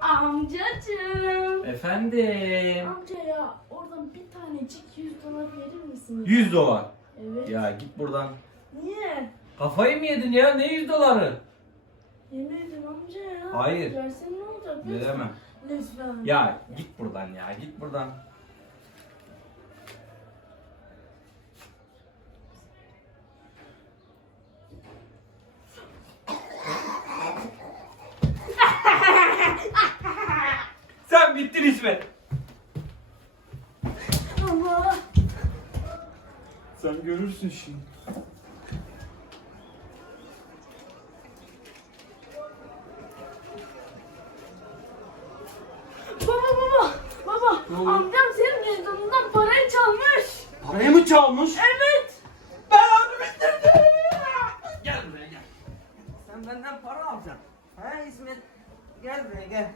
Amcacığım. Efendim. Amca ya oradan bir tanecik 100 dolar verir misin? 100 dolar. Evet. Ya git buradan. Niye? Kafayı mı yedin ya? Ne 100 doları? Yemin ederim amca ya. Hayır. Versen ne olacak? Lütfen. Veremem. Lütfen. Ya git buradan ya. Git buradan. İsmet. Allah. Sen görürsün şimdi. Baba baba. Baba. Ne oldu? Amcam senin cüzdanından parayı çalmış. Parayı mı çalmış? Evet. Ben onu bitirdim. Gel buraya gel. Sen benden para alacaksın. Ha İsmet? Gel buraya gel.